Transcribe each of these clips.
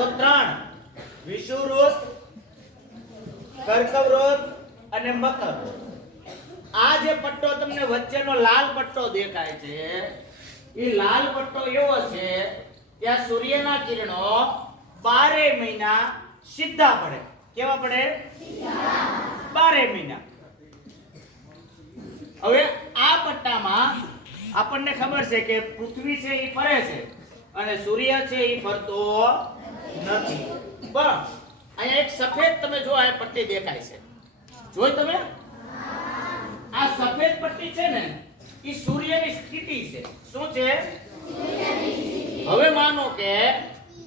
તો 3 વિષુવવૃત્ત, કર્કવૃત્ત અને મકરવૃત્ત. આ જે પટ્ટો તમને વચ્ચેનો લાલ પટ્ટો દેખાય છે એ લાલ પટ્ટો એવો છે ત્યાં સૂર્યના કિરણો 12 મહિના સીધા પડે. કેવા પડે? સીધા. 12 મહિના. હવે આ પટ્ટામાં આપણને ખબર છે કે પૃથ્વી છે એ ફરે છે અને સૂર્ય છે એ ફરતો નથી. પણ અહીંયા એક સફેદ તમે જો આ પટ્ટી દેખાય છે. જોઈ તમે? આ સફેદ પટ્ટી છે ને એ સૂર્યની સ્થિતિ છે. શું છે? સૂર્યની સ્થિતિ. હવે માનો કે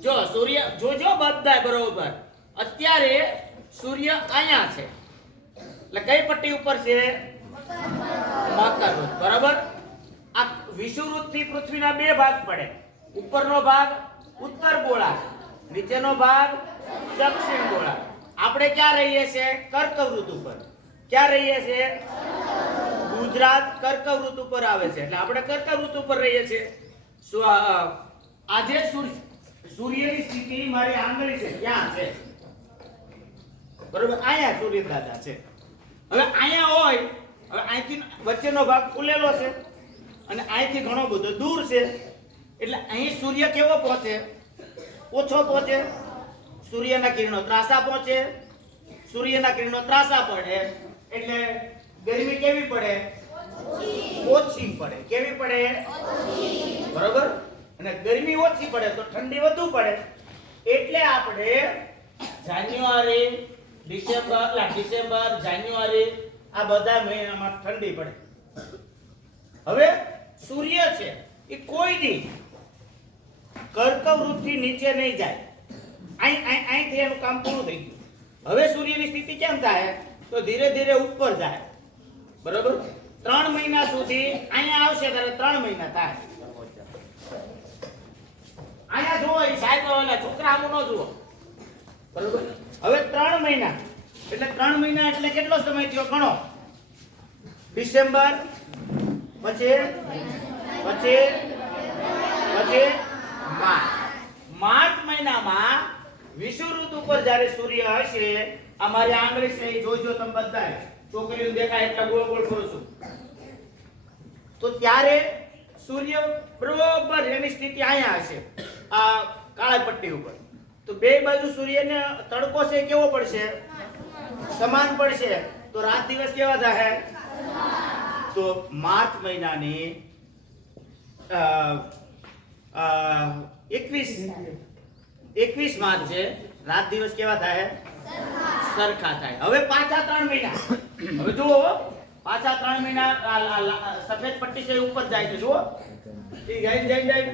જો સૂર્ય જોજો બધાય બરોબર. અત્યારે સૂર્ય અહીંયા છે. એટલે કઈ પટ્ટી ઉપર છે? મકરવૃત્ત. બરાબર? આ વિષુવવૃત્ત થી પૃથ્વીના બે ભાગ પડે. ઉપરનો ભાગ ઉત્તર ગોળાર્ધ, નીચેનો ભાગ દક્ષિણ ગોળાર્ધ. આપણે ક્યાં રહીએ છીએ? કર્કવૃત્ત ઉપર. ક્યાં રહીએ છીએ? ગુજરાત કર્કવૃત્ત ઉપર આવે છે એટલે આપણે કર્કવૃત્ત ઉપર રહીએ છીએ. આજે સૂર્યની સ્થિતિ મારી આંગળી છે ક્યાં છે? બરોબર? અહીંયા સૂર્ય દાદા છે. હવે અહીંયા હોય, હવે અહીંથી વચ્ચેનો ભાગ ખુલેલો છે અને અહીંથી ઘણો બધો દૂર છે એટલે અહીં સૂર્ય કેવો પહોંચે? ઓછો પહોંચે. સૂર્યના કિરણો ત્રાસા પહોંચે. સૂર્યના કિરણો ત્રાસા પડે એટલે ગરમી કેવી પડે? ઓછી પડે. કેવી પડે? બરોબર? અને ગરમી ઓછી પડે તો ઠંડી વધુ પડે. એટલે આપણે જાન્યુઆરી, ડિસેમ્બર, જાન્યુઆરી આ બધા મહિનામાં ઠંડી પડે. હવે સૂર્ય છે એ કોઈ દી કર્કવૃત્તથી નીચે નહીં જાય. અહીંથી એનું કામ પૂરું થઈ ગયું. હવે સૂર્યની સ્થિતિ કેમ થાય? તો ધીરે ધીરે ઉપર જાય. બરોબર? 3 મહિના સુધી અહીંયા આવશે ત્યારે 3 મહિના થાય. અહીંયા જુઓ એ સાહેબ ઓલા છોકરા આમ ન જુઓ. બરોબર? હવે 3 મહિના એટલે 3 મહિના એટલે કેટલો સમય થયો ગણો? ડિસેમ્બર, પછી માર્ચ મહિનામાં વિષુવવૃત્ત ઉપર જ્યારે સૂર્ય હશે, અમારી આંગળી છે જોજો તમે બધાય છોકરીઓ દેખાય એટલા ગોળ ગોળ ફરું છું, તો ત્યારે સૂર્ય બરોબર એની સ્થિતિ અહીંયા હશે આ કાળા પટ્ટી ઉપર. તો બે બાજુ સૂર્યને તડકો છે કેવો પડશે? સમાન પડશે. તો રાત દિવસ કેવા થાય? તો માર્ચ મહિનાની 21 માર્ચ છે રાત દિવસ કેવા થાય? સરખા થાય. હવે પાછા 3 મહિના. હવે જુઓ પાછા 3 મહિના સફેદ પટ્ટી છે ઉપર જાય છે. જુઓ જઈને